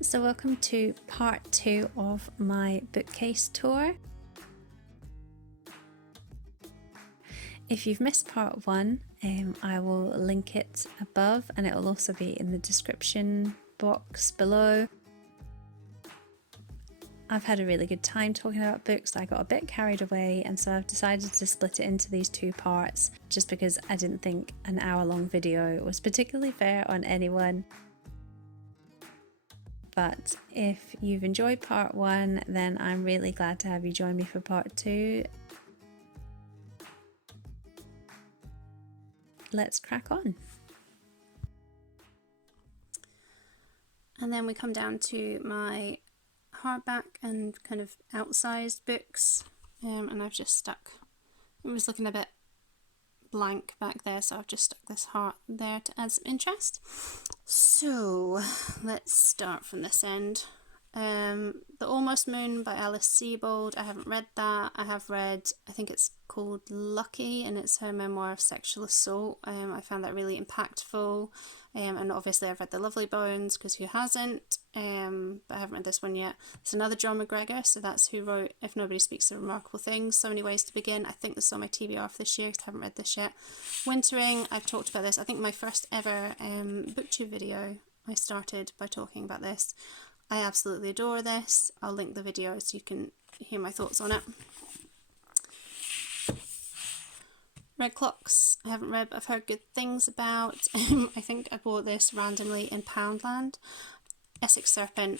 So welcome to part 2 of my bookcase tour. If you've missed part 1, I will link it above and it will also be in the description box below. I've had a really good time talking about books. I got a bit carried away, and so I've decided to split it into these 2 parts just because I didn't think an hour-long video was particularly fair on anyone. But if you've enjoyed part 1, then I'm really glad to have you join me for part 2. Let's crack on. And then we come down to my hardback and kind of outsized books, and I've just stuck, it was looking a bit blank back there, so I've just stuck this heart there to add some interest. So let's start from this end. The Almost Moon by Alice Sebold. I haven't read that. I have read, I think it's called Lucky, and it's her memoir of sexual assault. I found that really impactful, and obviously I've read The Lovely Bones, because who hasn't, but I haven't read this one yet. It's another John McGregor, so that's who wrote If Nobody Speaks of Remarkable Things, So Many Ways to Begin. I think this is on my TBR for this year because I haven't read this yet. Wintering, I've talked about this. I think my first ever booktube video, I started by talking about this. I absolutely adore this. I'll link the video so you can hear my thoughts on it. Red Clocks, I haven't read, but I've heard good things about. I think I bought this randomly in Poundland. Essex Serpent,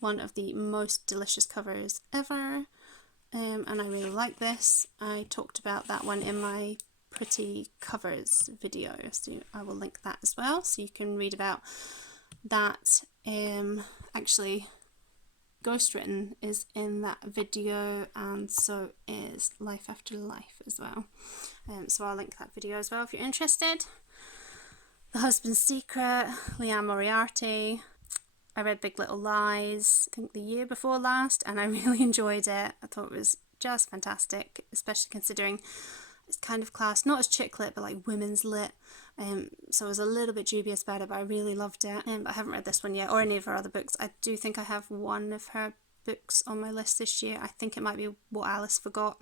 one of the most delicious covers ever, and I really like this. I talked about that one in my pretty covers video, so I will link that as well so you can read about that. Actually, Ghostwritten is in that video, and so is Life After Life as well, so I'll link that video as well if you're interested. The Husband's Secret, Leanne Moriarty. I read Big Little Lies, I think the year before last, and I really enjoyed it. I thought it was just fantastic, especially considering it's kind of classed not as chick lit but like women's lit, so I was a little bit dubious about it, but I really loved it. But I haven't read this one yet or any of her other books. I do think I have one of her books on my list this year. I think it might be What Alice Forgot,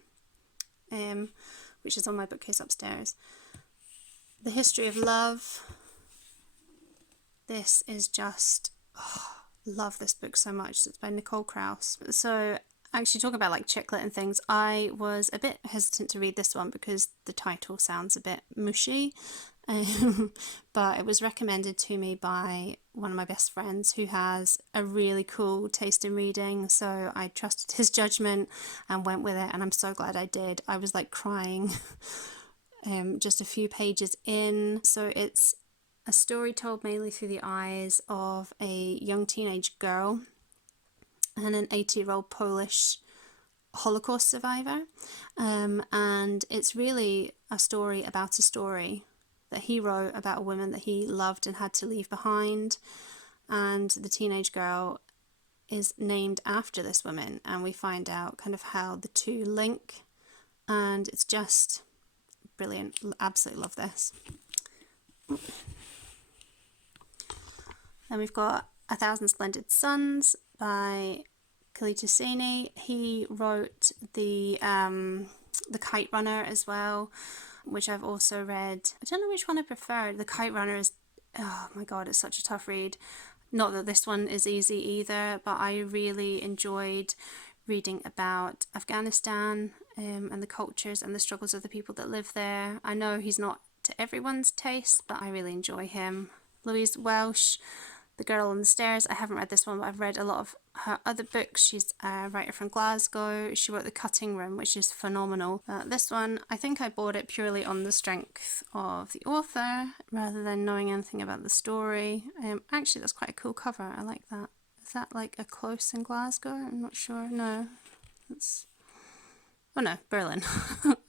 which is on my bookcase upstairs. The History of Love. This is just, love this book so much. It's by Nicole Krauss. So actually talking about like chick lit and things, I was a bit hesitant to read this one because the title sounds a bit mushy, but it was recommended to me by one of my best friends who has a really cool taste in reading, so I trusted his judgment and went with it, and I'm so glad I did. I was like crying just a few pages in. So it's a story told mainly through the eyes of a young teenage girl and an 80-year-old Polish Holocaust survivor, and it's really a story about a story that he wrote about a woman that he loved and had to leave behind, and the teenage girl is named after this woman, and we find out kind of how the two link, and it's just brilliant. Absolutely love this. Then we've got A Thousand Splendid Suns by Khalid Hosseini. He wrote the Kite Runner as well, which I've also read. I don't know which one I prefer. The Kite Runner is, oh my god, it's such a tough read. Not that this one is easy either, but I really enjoyed reading about Afghanistan, and the cultures and the struggles of the people that live there. I know he's not to everyone's taste, but I really enjoy him. Louise Welsh, The Girl on the Stairs. I haven't read this one, but I've read a lot of her other books. She's a writer from Glasgow. She wrote The Cutting Room, which is phenomenal. This one, I think I bought it purely on the strength of the author rather than knowing anything about the story. Actually, that's quite a cool cover. I like that. Is that like a close in Glasgow? I'm not sure. No, it's... oh no, Berlin.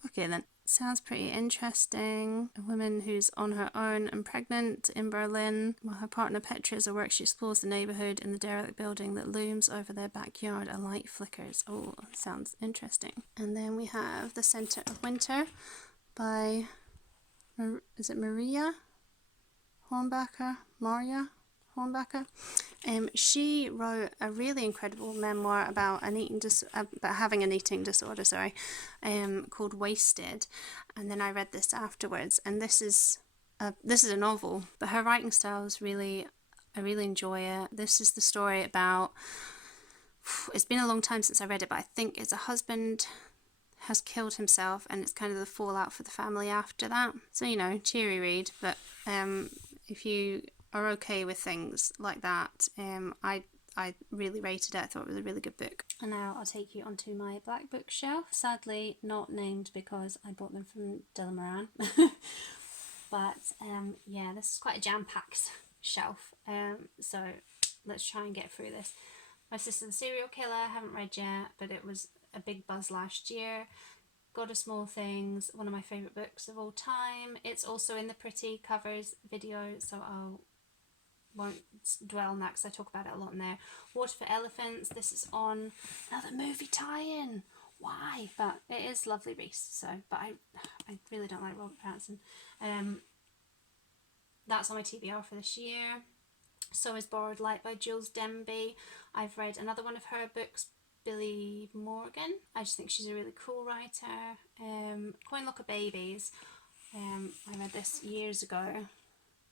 Okay then. Sounds pretty interesting. A woman who's on her own and pregnant in Berlin, while her partner Petra is at work. She explores the neighbourhood in the derelict building that looms over their backyard. A light flickers. Oh, sounds interesting. And then we have The Centre of Winter by, is it Maria Hornbacher? She wrote a really incredible memoir about about having an eating disorder, sorry, called Wasted, and then I read this afterwards. And this is a novel, but her writing style is really, I really enjoy it. This is the story about. It's been a long time since I read it, but I think it's a husband has killed himself, and it's kind of the fallout for the family after that. So, cheery read, but if you are okay with things like that, I really rated it. I thought it was a really good book. And now I'll take you onto my black bookshelf. Sadly, not named because I bought them from Moran. But yeah, this is quite a jam-packed shelf. So let's try and get through this. My Sister the Serial Killer, I haven't read yet, but it was a big buzz last year. God of Small Things, one of my favourite books of all time. It's also in the Pretty Covers video, so I won't dwell on that because I talk about it a lot in there. Water for Elephants, this is on another movie tie-in. Why? But it is Lovely Reese, so, but I really don't like Robert Pattinson. That's on my TBR for this year. So is Borrowed Light by Jules Denby. I've read another one of her books, Billy Morgan. I just think she's a really cool writer. Coin Locker Babies. I read this years ago.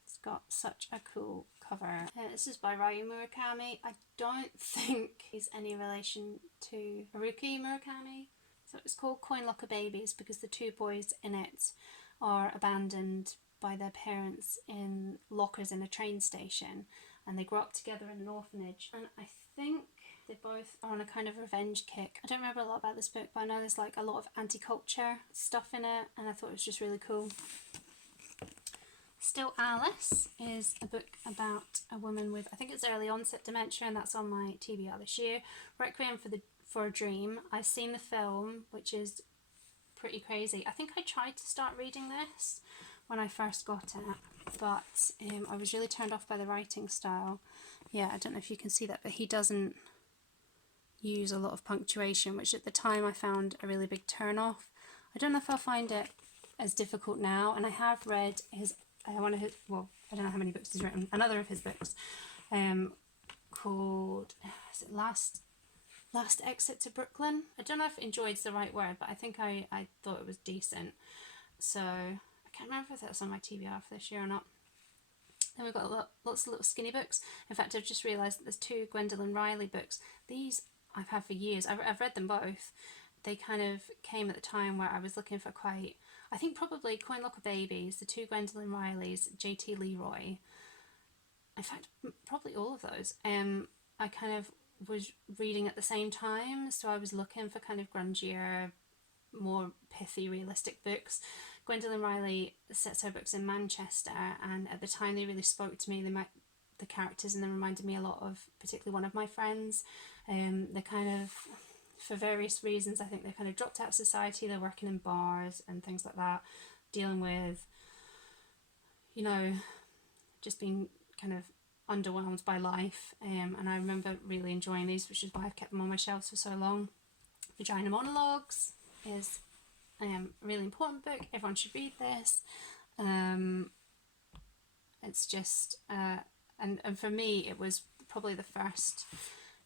It's got such a cool cover. This is by Ryu Murakami. I don't think he's any relation to Haruki Murakami. So it's called Coin Locker Babies because the two boys in it are abandoned by their parents in lockers in a train station, and they grow up together in an orphanage. And I think they both are on a kind of revenge kick. I don't remember a lot about this book, but I know there's like a lot of anti-culture stuff in it, and I thought it was just really cool. Still Alice is a book about a woman with, I think it's early onset dementia, and that's on my TBR this year. Requiem for a Dream. I've seen the film, which is pretty crazy. I think I tried to start reading this when I first got it, but I was really turned off by the writing style. Yeah, I don't know if you can see that, but he doesn't use a lot of punctuation, which at the time I found a really big turn off. I don't know if I'll find it as difficult now, and I have read I don't know how many books he's written, another of his books, called, is it Last Exit to Brooklyn? I don't know if enjoyed's the right word, but I think I thought it was decent. So I can't remember if that's on my TBR for this year or not. Then we've got lots of little skinny books. In fact, I've just realised that there's 2 Gwendolyn Riley books. These I've had for years. I've read them both. They kind of came at the time where I was looking for I think probably Coin Locker Babies, the 2 Gwendolyn Rileys, J.T. Leroy. In fact, probably all of those. I kind of was reading at the same time, so I was looking for kind of grungier, more pithy, realistic books. Gwendolyn Riley sets her books in Manchester, and at the time they really spoke to me. The characters in them reminded me a lot of particularly one of my friends. They kind of, for various reasons, I think they kind of dropped out of society. They're working in bars and things like that, dealing with, just being kind of underwhelmed by life. And I remember really enjoying these, which is why I've kept them on my shelves for so long. Vagina Monologues is a really important book. Everyone should read this. It's just, and for me, it was probably the first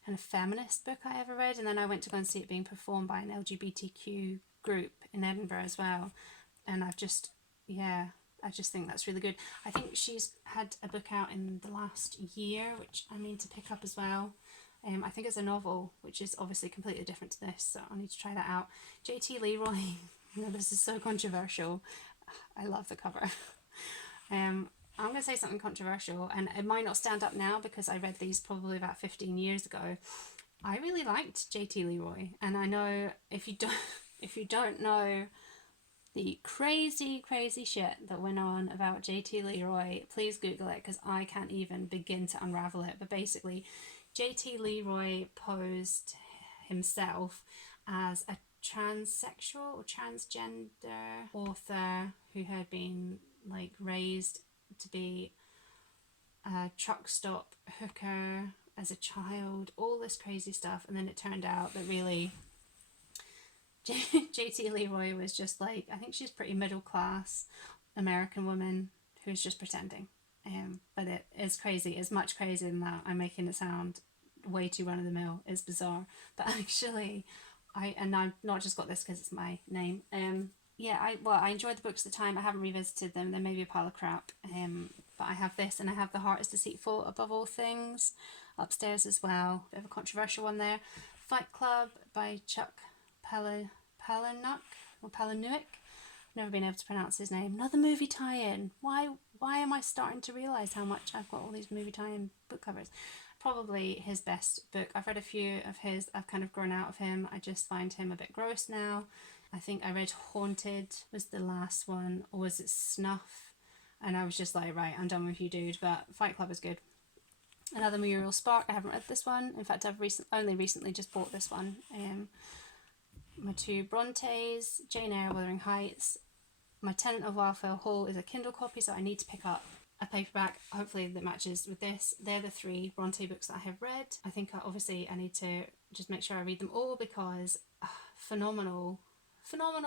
kind of feminist book I ever read, and then I went to go and see it being performed by an LGBTQ group in Edinburgh as well, and I just think that's really good. I think she's had a book out in the last year, which I need to pick up as well. I think it's a novel, which is obviously completely different to this, so I need to try that out. J.T. Leroy, this is so controversial. I love the cover. I'm going to say something controversial, and it might not stand up now because I read these probably about 15 years ago. I really liked J.T. Leroy, and I know if you don't know the crazy shit that went on about J.T. Leroy, please Google it because I can't even begin to unravel it. But basically, J.T. Leroy posed himself as a transsexual or transgender author who had been raised to be a truck stop hooker as a child, all this crazy stuff, and then it turned out that really J.T. Leroy was just I think she's pretty middle class American woman who's just pretending, but it is crazy. It's much crazier than that. I'm making it sound way too run-of-the-mill. It's bizarre, but actually I've not just got this because it's my name. Yeah, I enjoyed the books at the time. I haven't revisited them. They may be a pile of crap. But I have this, and I have The Heart is Deceitful Above All Things upstairs as well. Bit of a controversial one there. Fight Club by Chuck Palahniuk or Palahniuk. Never been able to pronounce his name. Another movie tie-in. Why am I starting to realise how much I've got all these movie tie-in book covers? Probably his best book. I've read a few of his. I've kind of grown out of him. I just find him a bit gross now. I think I read Haunted was the last one, or was it Snuff? And I was just like, right, I'm done with you, dude. But Fight Club is good. Another Muriel Spark. I haven't read this one. In fact, I've only recently just bought this one. My two Brontes, Jane Eyre, Wuthering Heights. My Tenant of Wildfell Hall is a Kindle copy, so I need to pick up a paperback, hopefully that matches with this. They're the three Bronte books that I have read. I think I need to just make sure I read them all because phenomenal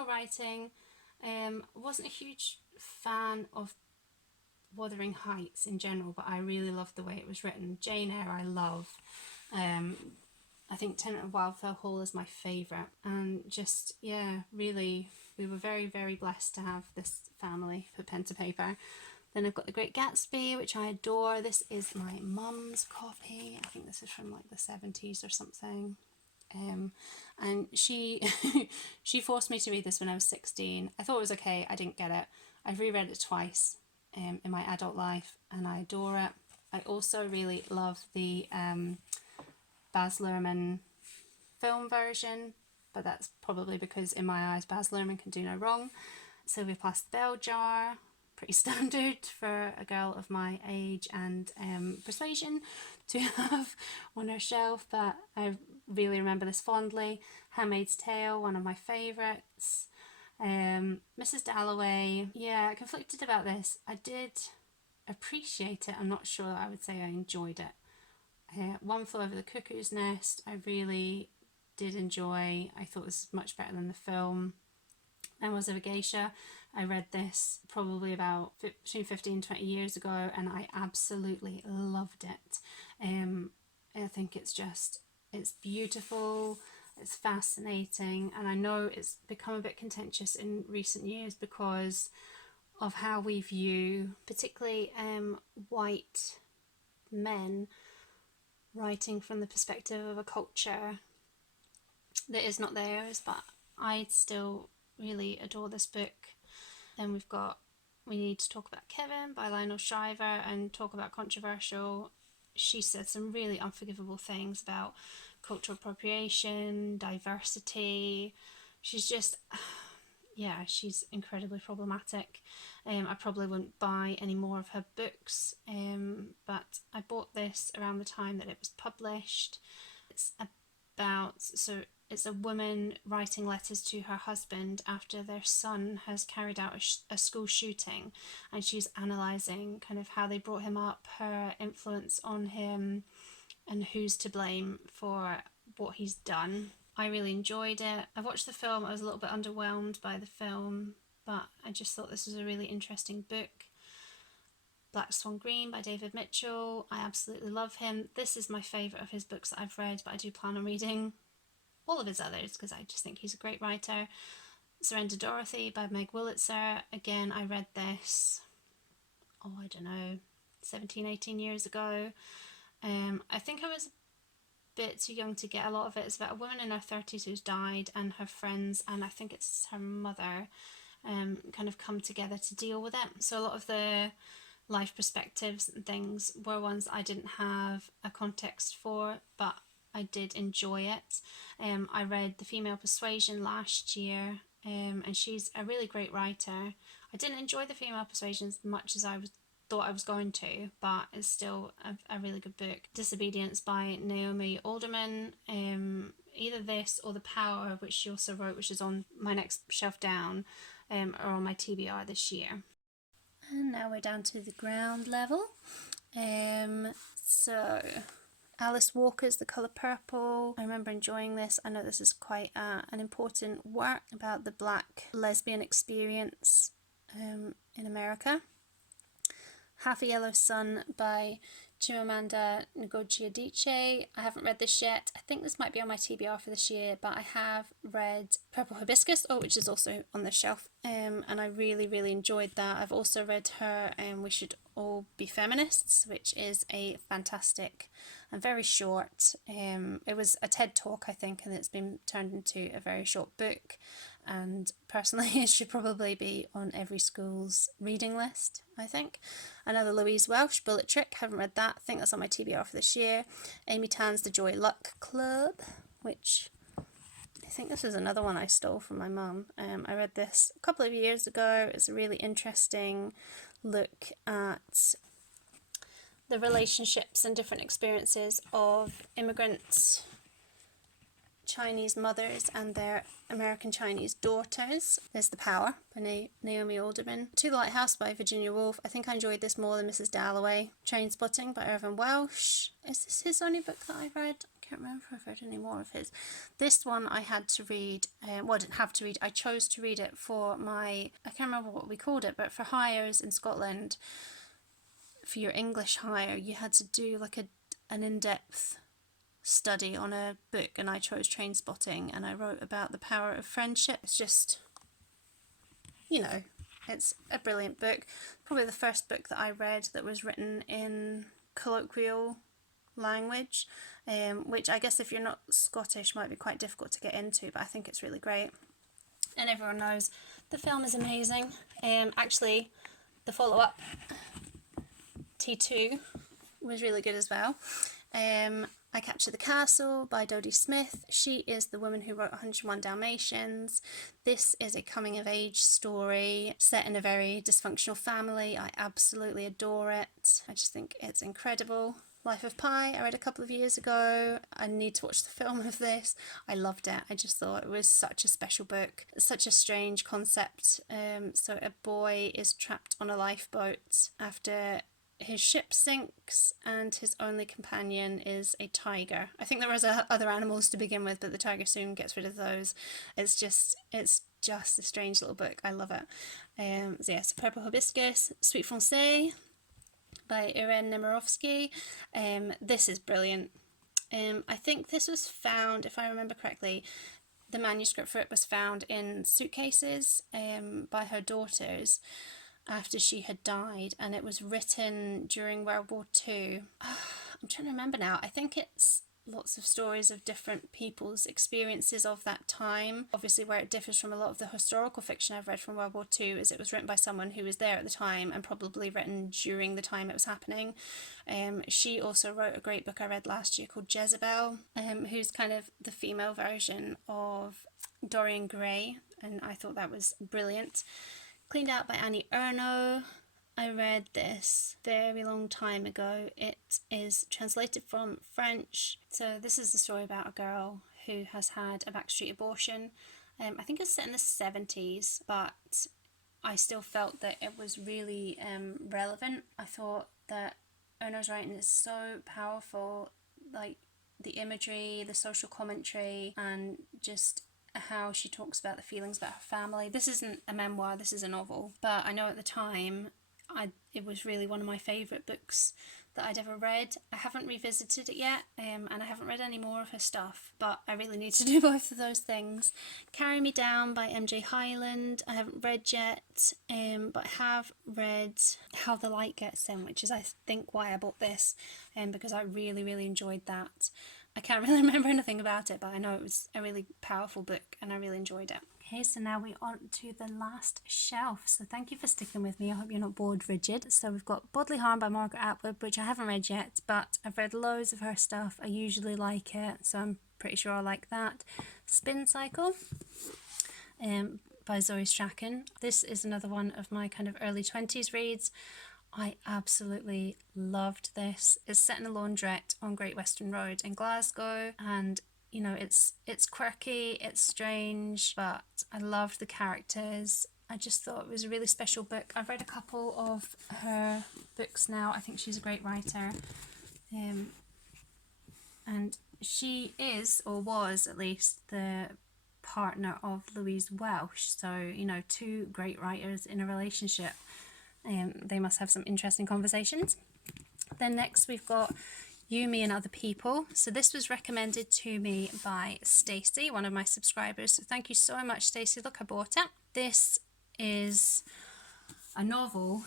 writing. Wasn't a huge fan of Wuthering Heights in general, but I really loved the way it was written. Jane Eyre I love. I think Tenant of Wildfell Hall is my favourite, and just, yeah, really, we were very, very blessed to have this family put pen to paper. Then I've got The Great Gatsby, which I adore. This is my mum's copy. I think this is from like the 70s or something. And she she forced me to read this when I was 16. I thought it was okay. I didn't get it. I've reread it twice in my adult life, and I adore it. I also really love the Baz Luhrmann film version, but that's probably because in my eyes Baz Luhrmann can do no wrong. Sylvia Plath's Bell Jar, pretty standard for a girl of my age and persuasion to have on her shelf, but I really remember this fondly. Handmaid's Tale, one of my favourites. Mrs. Dalloway, yeah, conflicted about this. I did appreciate it. I'm not sure I would say I enjoyed it. One Flew Over the Cuckoo's Nest, I really did enjoy. I thought this was much better than the film. Memoirs of a Geisha, I read this probably about between 15 and 20 years ago, and I absolutely loved it. I think it's beautiful, it's fascinating, and I know it's become a bit contentious in recent years because of how we view particularly white men writing from the perspective of a culture that is not theirs, but I still really adore this book. Then we've got We Need to Talk About Kevin by Lionel Shriver, and talk about controversial. She said some really unforgivable things about cultural appropriation, diversity. She's just, yeah, she's incredibly problematic. I probably wouldn't buy any more of her books, but I bought this around the time that it was published. It's a woman writing letters to her husband after their son has carried out a school shooting, and she's analysing kind of how they brought him up, her influence on him, and who's to blame for what he's done. I really enjoyed it. I watched the film. I was a little bit underwhelmed by the film, but I just thought this was a really interesting book. Black Swan Green by David Mitchell. I absolutely love him. This is my favourite of his books that I've read, but I do plan on reading all of his others because I just think he's a great writer. Surrender Dorothy by Meg Wolitzer. Again, I read this, I don't know, 17, 18 years ago. I think I was a bit too young to get a lot of it. It's about a woman in her 30s who's died, and her friends, and I think it's her mother, kind of come together to deal with it. So a lot of the life perspectives and things were ones I didn't have a context for, but I did enjoy it. I read The Female Persuasion last year, and she's a really great writer. I didn't enjoy The Female Persuasion as much as thought I was going to, but it's still a really good book. Disobedience by Naomi Alderman. Either this or The Power, which she also wrote, which is on my next shelf down, are on my TBR this year. And now we're down to the ground level. So Alice Walker's The Colour Purple. I remember enjoying this. I know this is quite an important work about the Black lesbian experience in America. Half a Yellow Sun by Chimamanda Ngozi Adichie. I haven't read this yet. I think this might be on my TBR for this year, but I have read Purple Hibiscus, which is also on the shelf, and I really, really enjoyed that. I've also read her We Should All Be Feminists, which is a fantastic and very short. It was a TED talk, I think, and it's been turned into a very short book. And personally, it should probably be on every school's reading list, I think. Another Louise Welsh, Bullet Trick, haven't read that. I think that's on my TBR for this year. Amy Tan's The Joy Luck Club, which I think this is another one I stole from my mum. I read this a couple of years ago. It's a really interesting look at the relationships and different experiences of immigrant Chinese mothers and their American Chinese daughters. There's The Power by Naomi Alderman. To the Lighthouse by Virginia Woolf. I think I enjoyed this more than Mrs. Dalloway. Trainspotting by Irvine Welsh. Is this his only book that I've read? I can't remember if I've read any more of his. This one I had to read, well, I didn't have to read, I chose to read it for my, I can't remember what we called it, but for hires in Scotland, for your English hire, you had to do like an in-depth study on a book, and I chose Trainspotting, and I wrote about the power of friendship. It's just, it's a brilliant book. Probably the first book that I read that was written in colloquial language, which I guess if you're not Scottish might be quite difficult to get into, but I think it's really great. And everyone knows the film is amazing. Actually, the follow-up, T2, was really good as well. I Capture the Castle by Dodie Smith. She is the woman who wrote 101 Dalmatians. This is a coming-of-age story set in a very dysfunctional family. I absolutely adore it. I just think it's incredible. Life of Pi, I read a couple of years ago. I need to watch the film of this. I loved it. I just thought it was such a special book. It's such a strange concept. So a boy is trapped on a lifeboat after his ship sinks, and his only companion is a tiger. I think there was other animals to begin with, but the tiger soon gets rid of those. It's just a strange little book. I love it. So yes, Purple Hibiscus, Sweet Francais by Irene Nemirovsky. This is brilliant. I think this was found, if I remember correctly, the manuscript for it was found in suitcases by her daughters after she had died, and it was written during World War II. I'm trying to remember now. I think it's lots of stories of different people's experiences of that time. Obviously, where it differs from a lot of the historical fiction I've read from World War II is it was written by someone who was there at the time and probably written during the time it was happening. She also wrote a great book I read last year called Jezebel, who's kind of the female version of Dorian Gray, and I thought that was brilliant. Cleaned Out by Annie Ernaux. I read this very long time ago. It is translated from French. So this is the story about a girl who has had a backstreet abortion. I think it's set in the 70s, but I still felt that it was really relevant. I thought that Ernaux's writing is so powerful, like the imagery, the social commentary, and just how she talks about the feelings about her family. This isn't a memoir, this is a novel, but I know at the time it was really one of my favourite books that I'd ever read. I haven't revisited it yet, and I haven't read any more of her stuff, but I really need to do both of those things. Carry Me Down by MJ Hyland, I haven't read yet, but I have read How the Light Gets In, which is I think why I bought this, because I really, really enjoyed that. I can't really remember anything about it, but I know it was a really powerful book and I really enjoyed it. Okay, so now we're on to the last shelf. So thank you for sticking with me. I hope you're not bored rigid. So we've got Bodily Harm by Margaret Atwood, which I haven't read yet, but I've read loads of her stuff. I usually like it, so I'm pretty sure I like that. Spin Cycle by Zoe Strachan. This is another one of my kind of early 20s reads. I absolutely loved this. It's set in a laundrette on Great Western Road in Glasgow, and it's quirky, it's strange, but I loved the characters. I just thought it was a really special book. I've read a couple of her books now. I think she's a great writer, and she is, or was at least, the partner of Louise Welsh, so two great writers in a relationship. They must have some interesting conversations. Then next we've got You, Me and Other People. So this was recommended to me by Stacey, one of my subscribers. So thank you so much, Stacey. Look, I bought it. This is a novel,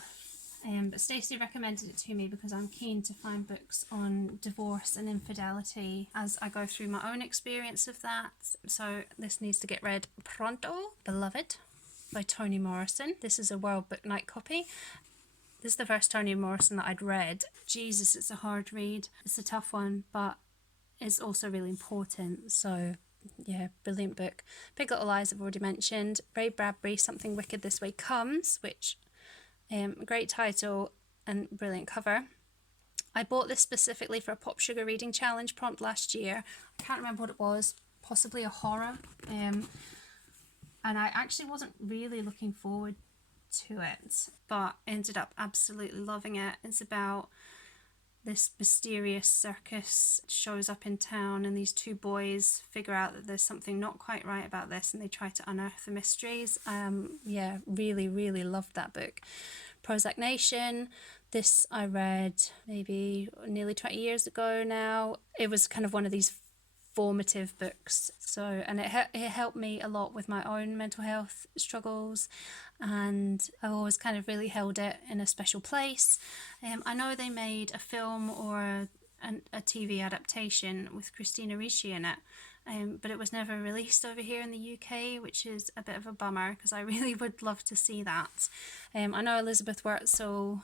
but Stacey recommended it to me because I'm keen to find books on divorce and infidelity as I go through my own experience of that. So this needs to get read pronto. Beloved by Toni Morrison. This is a World Book Night copy. This is the first Toni Morrison that I'd read. Jesus, it's a hard read. It's a tough one, but it's also really important. So yeah, brilliant book. Big Little Lies I've already mentioned. Ray Bradbury, Something Wicked This Way Comes, which great title and brilliant cover. I bought this specifically for a Pop Sugar Reading Challenge prompt last year. I can't remember what it was, possibly a horror. And I actually wasn't really looking forward to it, but ended up absolutely loving it. It's about this mysterious circus shows up in town, and these two boys figure out that there's something not quite right about this, and they try to unearth the mysteries. Yeah, really loved that book. Prozac Nation. This I read maybe nearly 20 years ago now. It was kind of one of these formative books, and it helped me a lot with my own mental health struggles, and I've always kind of really held it in a special place. I know they made a film or a TV adaptation with Christina Ricci in it, but it was never released over here in the UK, which is a bit of a bummer because I really would love to see that. I know Elizabeth Wurtzel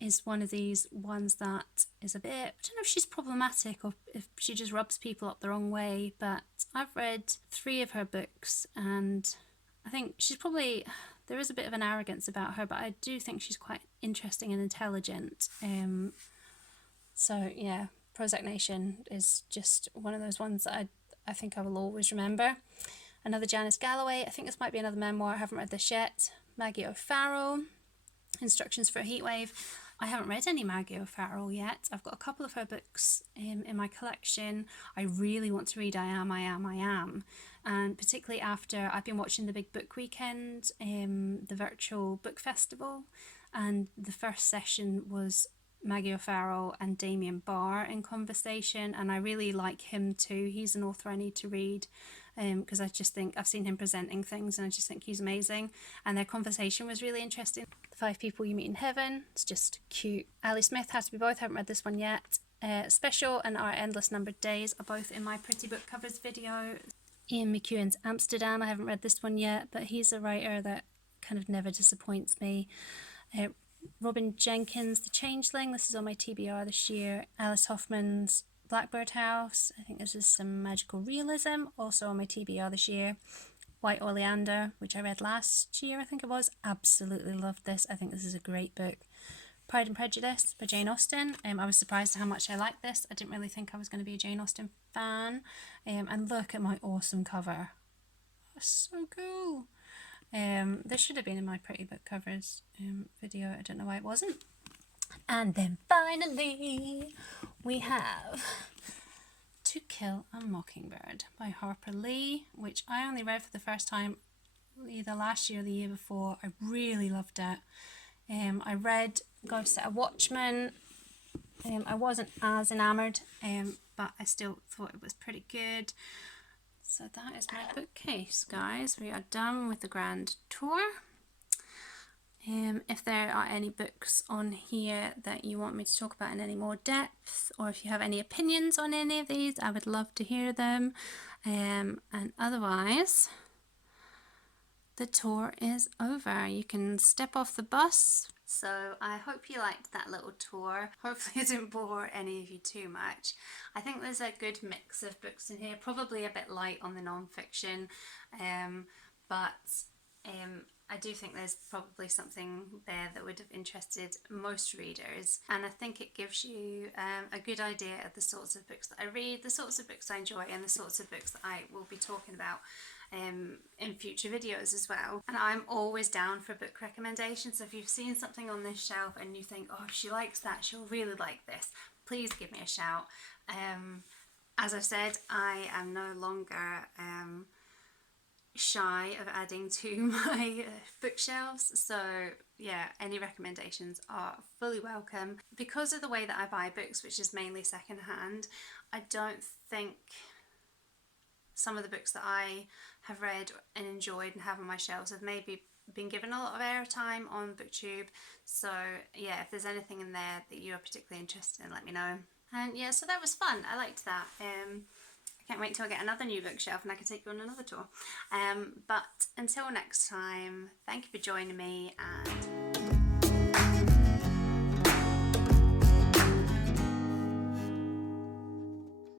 is one of these ones that is a bit, I don't know if she's problematic or if she just rubs people up the wrong way, but I've read 3 of her books, and I think she's probably, there is a bit of an arrogance about her, but I do think she's quite interesting and intelligent. So yeah, Prozac Nation is just one of those ones that I think I will always remember. Another Janice Galloway, I think this might be another memoir, I haven't read this yet. Maggie O'Farrell, Instructions for a Heatwave. I haven't read any Maggie O'Farrell yet. I've got a couple of her books in my collection. I really want to read I Am. And particularly after I've been watching the Big Book Weekend, the virtual book festival, and the first session was Maggie O'Farrell and Damien Barr in conversation, and I really like him too. He's an author I need to read, because I just think I've seen him presenting things and I just think he's amazing, and their conversation was really interesting. The 5 People You Meet in Heaven, it's just cute. Ali Smith, Has to Be Both, haven't read this one yet. Special and Our Endless Numbered Days are both in my Pretty Book Covers video. Ian McEwan's Amsterdam, I haven't read this one yet, but he's a writer that kind of never disappoints me. Robin Jenkins, The Changeling, this is on my TBR this year. Alice Hoffman's Blackbird House, I think this is some magical realism, also on my TBR this year. White Oleander, which I read last year, I think it was. Absolutely loved this. I think this is a great book. Pride and Prejudice by Jane Austen. I was surprised at how much I liked this. I didn't really think I was going to be a Jane Austen fan. And look at my awesome cover. That's so cool. This should have been in my Pretty Book Covers video. I don't know why it wasn't. And then finally we have To Kill a Mockingbird by Harper Lee, which I only read for the first time either last year or the year before. I really loved it. I read Ghost at a Watchman. I wasn't as enamoured, but I still thought it was pretty good. So that is my bookcase, guys. We are done with the grand tour. If there are any books on here that you want me to talk about in any more depth, or if you have any opinions on any of these, I would love to hear them. And otherwise, the tour is over. You can step off the bus. So I hope you liked that little tour. Hopefully it didn't bore any of you too much. I think there's a good mix of books in here, probably a bit light on the non-fiction, but I do think there's probably something there that would have interested most readers, and I think it gives you a good idea of the sorts of books that I read, the sorts of books I enjoy, and the sorts of books that I will be talking about in future videos as well. And I'm always down for book recommendations, so if you've seen something on this shelf and you think, oh, if she likes that, she'll really like this, please give me a shout. As I've said, I am no longer shy of adding to my bookshelves, so yeah, any recommendations are fully welcome. Because of the way that I buy books, which is mainly secondhand, I don't think some of the books that I have read and enjoyed and have on my shelves have maybe been given a lot of airtime on BookTube. So yeah, if there's anything in there that you're particularly interested in, let me know. And yeah, so that was fun. I liked that. I can't wait till I get another new bookshelf and I can take you on another tour. But until next time, thank you for joining me, and